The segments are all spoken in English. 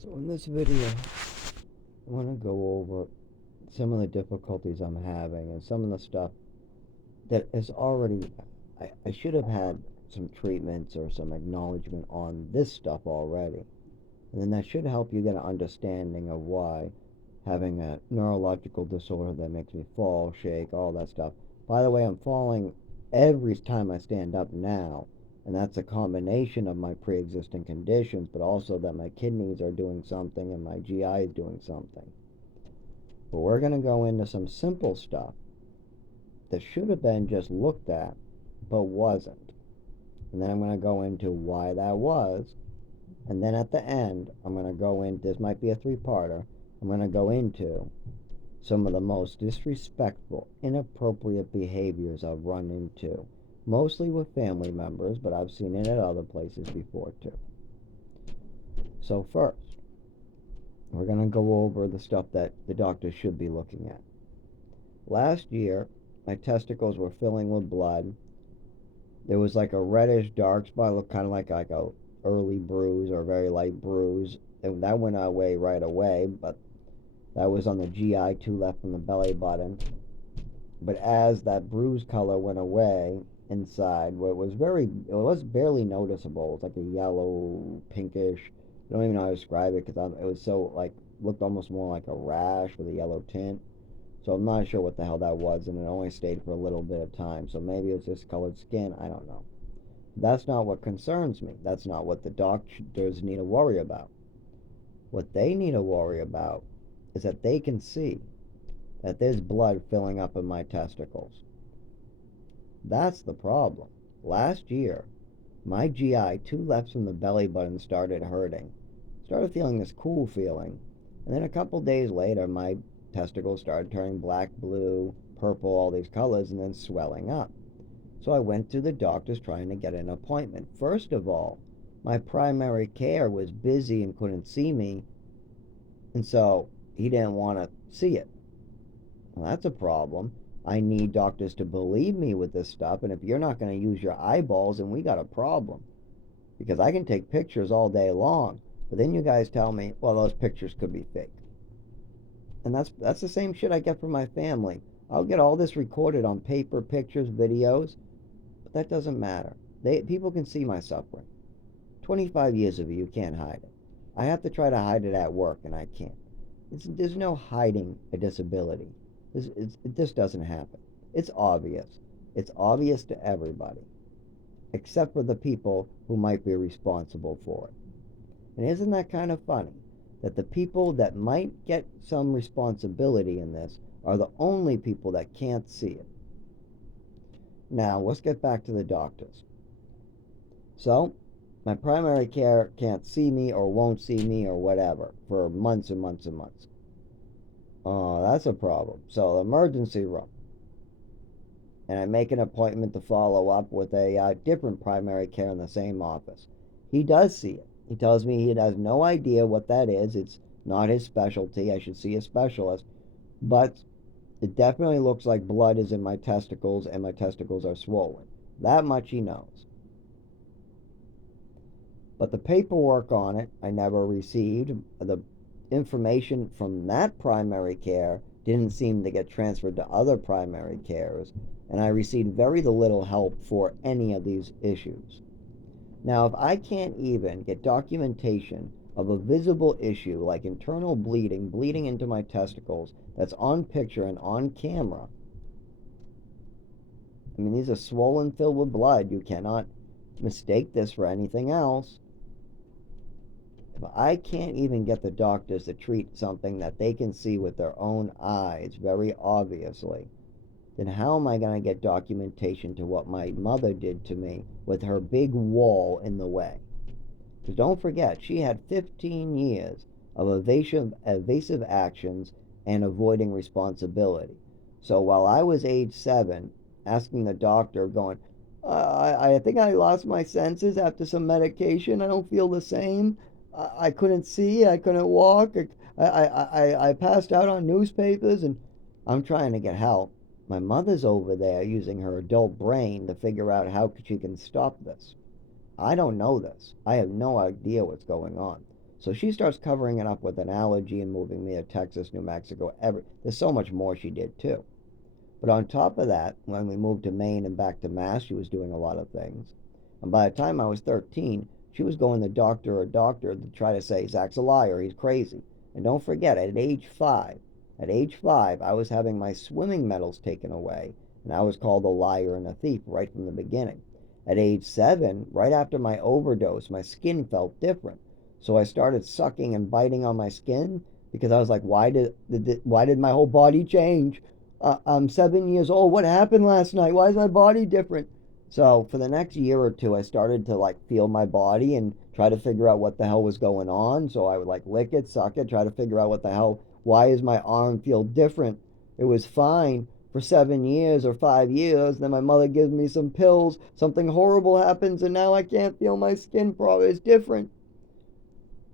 So in this video, I want to go over some of the difficulties I'm having and some of the stuff that is already, I should have had some treatments or some acknowledgement on this stuff already. And then that should help you get an understanding of why having a neurological disorder that makes me fall, shake, all that stuff. By the way, I'm falling every time I stand up now, and that's a combination of my pre-existing conditions, but also that my kidneys are doing something and my GI is doing something. But we're going to go into some simple stuff that should have been just looked at, but wasn't. And then I'm going to go into why that was. And then at the end, I'm going to go in, this might be a three-parter, I'm going to go into some of the most disrespectful, inappropriate behaviors I've run into, mostly with family members, but I've seen it at other places before too. So first, we're going to go over the stuff that the doctor should be looking at. Last year, my testicles were filling with blood. There was like a reddish dark spot, looked kind of like a early bruise or a very light bruise, and that went away right away, but that was on the GI, two left from the belly button. But as that bruise color went away inside, where it was barely noticeable. It was like a yellow, pinkish. I don't even know how to describe it because it was so like looked almost more like a rash with a yellow tint. So I'm not sure what the hell that was, and it only stayed for a little bit of time. So maybe it's discolored skin. I don't know. That's not what concerns me. That's not what the doctors need to worry about. What they need to worry about is that they can see that there's blood filling up in my testicles. That's the problem. Last year, my GI, two lefts from the belly button, started hurting. Started feeling this cool feeling. And then a couple days later, my testicles started turning black, blue, purple, all these colors, and then swelling up. So I went to the doctors trying to get an appointment. First of all, my primary care was busy and couldn't see me, and so he didn't want to see it. Well, that's a problem. I need doctors to believe me with this stuff, and if you're not going to use your eyeballs, then we got a problem. Because I can take pictures all day long, but then you guys tell me, well, those pictures could be fake. And that's the same shit I get from my family. I'll get all this recorded on paper, pictures, videos, but that doesn't matter. People can see my suffering. 25 years of it, you can't hide it. I have to try to hide it at work, and I can't. There's no hiding a disability. It just doesn't happen. It's obvious. It's obvious to everybody, except for the people who might be responsible for it. And isn't that kind of funny? That the people that might get some responsibility in this are the only people that can't see it. Now, let's get back to the doctors. So, my primary care can't see me or won't see me or whatever for months and months and months. Oh, that's a problem. So, the emergency room. And I make an appointment to follow up with a different primary care in the same office. He does see it. He tells me he has no idea what that is. It's not his specialty. I should see a specialist. But it definitely looks like blood is in my testicles and my testicles are swollen. That much he knows. But the paperwork on it I never received. The information from that primary care didn't seem to get transferred to other primary cares, and I received very little help for any of these issues. Now, if I can't even get documentation of a visible issue like internal bleeding into my testicles, that's on picture and on camera, I mean, these are swollen, filled with blood. You cannot mistake this for anything else. If I can't even get the doctors to treat something that they can see with their own eyes very obviously, then how am I going to get documentation to what my mother did to me with her big wall in the way? Because don't forget, she had 15 years of evasive actions and avoiding responsibility. So while I was age 7, asking the doctor, going, I think I lost my senses after some medication. I don't feel the same. I couldn't see. I couldn't walk. I passed out on newspapers, and I'm trying to get help. My mother's over there using her adult brain to figure out how she can stop this. I don't know this. I have no idea what's going on. So she starts covering it up with an allergy and moving me to Texas, New Mexico. There's so much more she did too. But on top of that, when we moved to Maine and back to Mass, she was doing a lot of things. And by the time I was 13, she was going to doctor to try to say, Zach's a liar, he's crazy. And don't forget, at age 5, I was having my swimming medals taken away, and I was called a liar and a thief right from the beginning. At age 7, right after my overdose, my skin felt different. So I started sucking and biting on my skin because I was like, why did my whole body change? I'm 7 years old. What happened last night? Why is my body different? So for the next year or two, I started to like feel my body and try to figure out what the hell was going on. So I would like lick it, suck it, try to figure out what the hell. Why is my arm feel different? It was fine for 7 years or 5 years. Then my mother gives me some pills. Something horrible happens, and now I can't feel my skin properly. It's different.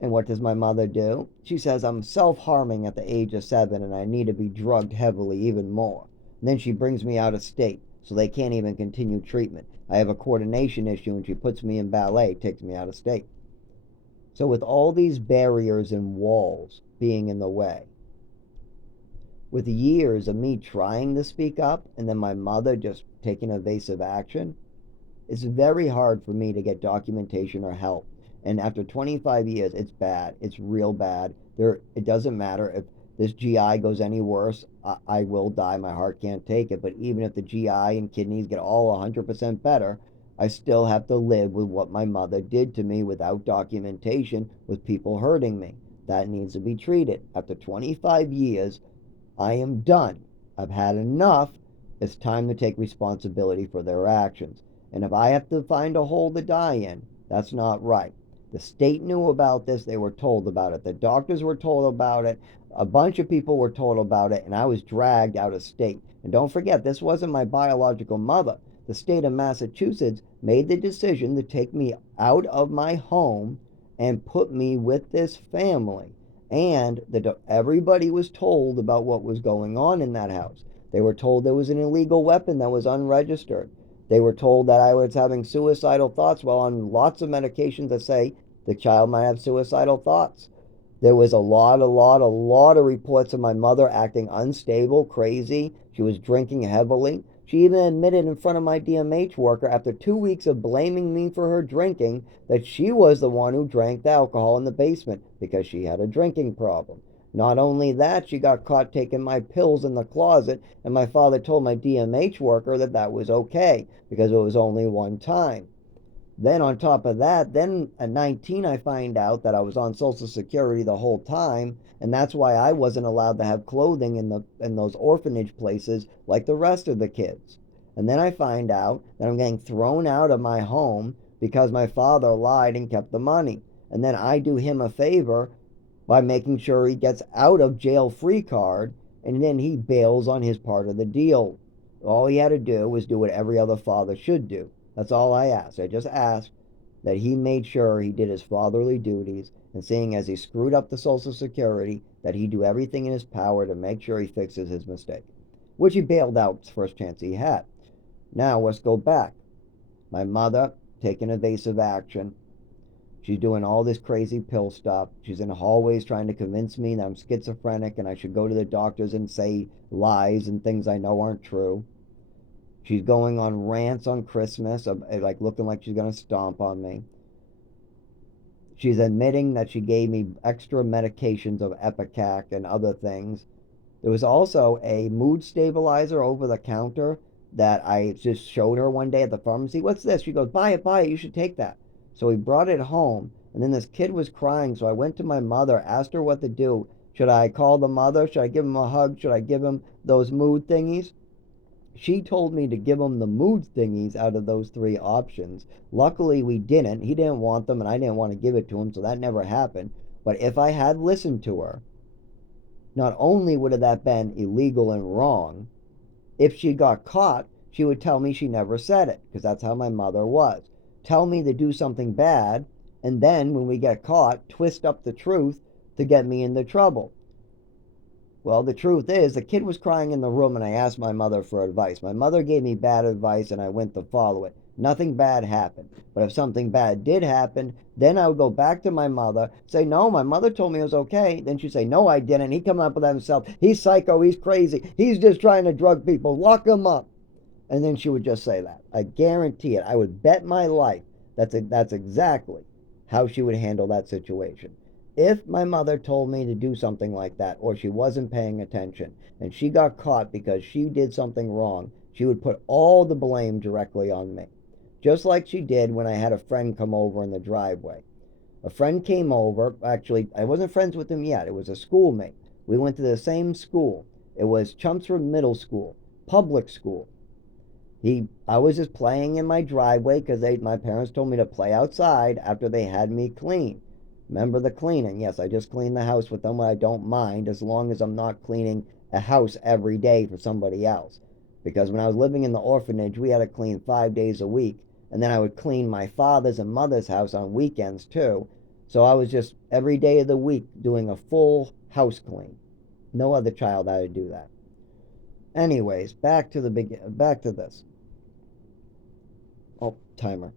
And what does my mother do? She says I'm self harming at the age of 7 and I need to be drugged heavily even more. And then she brings me out of state so they can't even continue treatment. I have a coordination issue and she puts me in ballet, takes me out of state. So, with all these barriers and walls being in the way, with years of me trying to speak up and then my mother just taking evasive action, it's very hard for me to get documentation or help. And after 25 years, it's bad. It's real bad. It doesn't matter if this GI goes any worse. I will die. My heart can't take it. But even if the GI and kidneys get all 100% better, I still have to live with what my mother did to me without documentation, with people hurting me. That needs to be treated. After 25 years, I am done. I've had enough. It's time to take responsibility for their actions. And if I have to find a hole to die in, that's not right. The state knew about this. They were told about it. The doctors were told about it. A bunch of people were told about it, and I was dragged out of state. And don't forget, this wasn't my biological mother. The state of Massachusetts made the decision to take me out of my home and put me with this family. And everybody was told about what was going on in that house. They were told there was an illegal weapon that was unregistered. They were told that I was having suicidal thoughts while on lots of medications that say the child might have suicidal thoughts. There was a lot of reports of my mother acting unstable, crazy. She was drinking heavily. She even admitted in front of my DMH worker after 2 weeks of blaming me for her drinking that she was the one who drank the alcohol in the basement because she had a drinking problem. Not only that, she got caught taking my pills in the closet, and my father told my DMH worker that that was okay because it was only one time. Then on top of that, then at 19 I find out that I was on Social Security the whole time, and that's why I wasn't allowed to have clothing in those orphanage places like the rest of the kids. And then I find out that I'm getting thrown out of my home because my father lied and kept the money. And then I do him a favor by making sure he gets out of jail free card, and then he bails on his part of the deal. All he had to do was do what every other father should do. That's all I asked. I just asked that he made sure he did his fatherly duties, and seeing as he screwed up the Social Security, that he do everything in his power to make sure he fixes his mistake, which he bailed out the first chance he had. Now let's go back. My mother taking evasive action. She's doing all this crazy pill stuff. She's in the hallways trying to convince me that I'm schizophrenic and I should go to the doctors and say lies and things I know aren't true. She's going on rants on Christmas, like looking like she's going to stomp on me. She's admitting that she gave me extra medications of Epicac and other things. There was also a mood stabilizer over the counter that I just showed her one day at the pharmacy. What's this? She goes, buy it, you should take that. So we brought it home, and then this kid was crying, so I went to my mother, asked her what to do. Should I call the mother? Should I give him a hug? Should I give him those mood thingies? She told me to give him the mood thingies out of those three options. Luckily, we didn't. He didn't want them, and I didn't want to give it to him, so that never happened. But if I had listened to her, not only would have that been illegal and wrong, if she got caught, she would tell me she never said it, because that's how my mother was. Tell me to do something bad, and then when we get caught, twist up the truth to get me into trouble. Well, the truth is, the kid was crying in the room, and I asked my mother for advice. My mother gave me bad advice, and I went to follow it. Nothing bad happened. But if something bad did happen, then I would go back to my mother, say, no, my mother told me it was okay. Then she'd say, no, I didn't. He come up with that himself. He's psycho. He's crazy. He's just trying to drug people. Lock him up. And then she would just say that. I guarantee it. I would bet my life that's exactly how she would handle that situation. If my mother told me to do something like that, or she wasn't paying attention, and she got caught because she did something wrong, she would put all the blame directly on me. Just like she did when I had a friend come over in the driveway. A friend came over. Actually, I wasn't friends with him yet. It was a schoolmate. We went to the same school. It was Chelmsford Middle School, public school. I was just playing in my driveway because my parents told me to play outside after they had me clean. Remember the cleaning? Yes, I just cleaned the house with them. I don't mind as long as I'm not cleaning a house every day for somebody else. Because when I was living in the orphanage, we had to clean 5 days a week, and then I would clean my father's and mother's house on weekends too. So I was just every day of the week doing a full house clean. No other child had to do that. Anyways, back to this. Oh, timer.